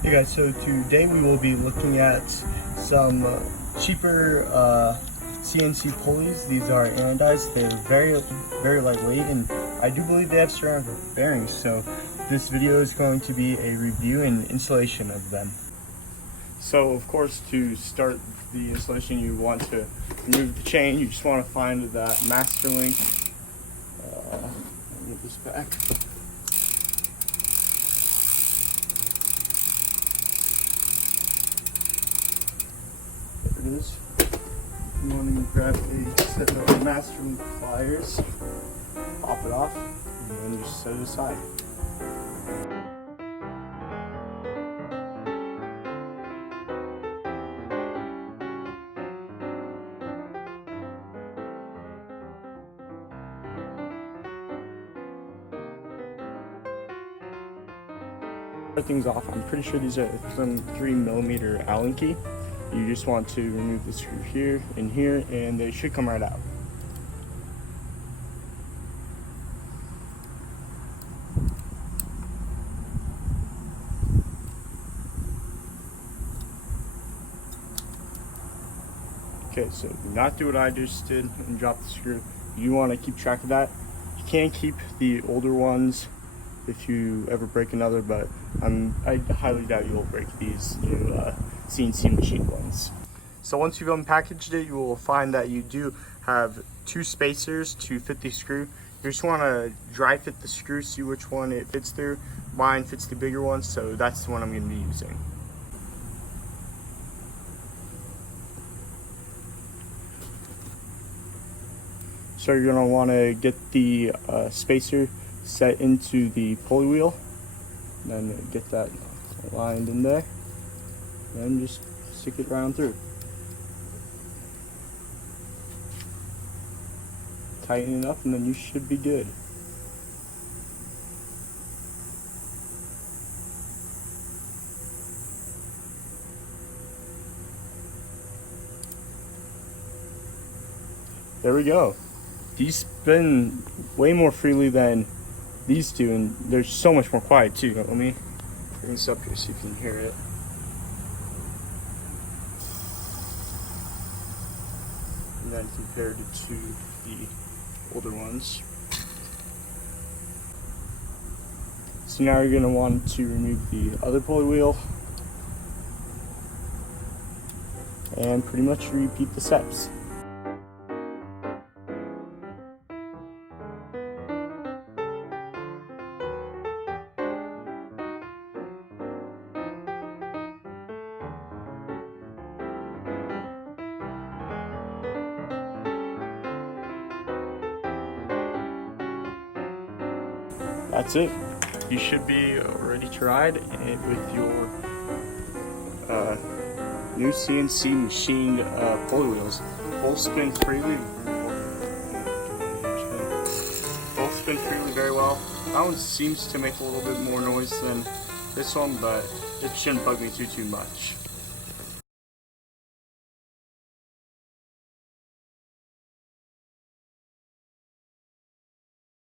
Hey guys, so today we will be looking at some cheaper CNC pulleys. These are anodized. They're very lightweight, and I do believe they have ceramic bearings. So this video is going to be a review and installation of them. So of course, to start the installation, you want to remove the chain. You just want to find that master link. Let me get this back. There it is. You want to grab a set of master link pliers, pop it off, and then just set it aside. Things off. I'm pretty sure these are some 3mm Allen key. You just want to remove the screw here and here, and they should come right out. Okay, so do not do what I just did and drop the screw. You want to keep track of that. You can keep the older ones if you ever break another, but I highly doubt you'll break these new CNC machine ones. So once you've unpackaged it, you will find that you do have two spacers to fit the screw. You just want to dry fit the screw, see which one it fits through. Mine fits the bigger one, so that's the one I'm going to be using. So you're going to want to get the spacer set into the pulley wheel, and then get that lined in there, and just stick it round through. Tighten it up, and then you should be good. There we go. These spin way more freely than these two, and they're so much more quiet too. Let me bring this up here so you can hear it. And then compared it to the older ones. So now you're going to want to remove the other pulley wheel and pretty much repeat the steps. That's it. You should be ready to ride with your new CNC machined pulley wheels. Both spin freely. Both spin freely very well. That one seems to make a little bit more noise than this one, but it shouldn't bug me too much.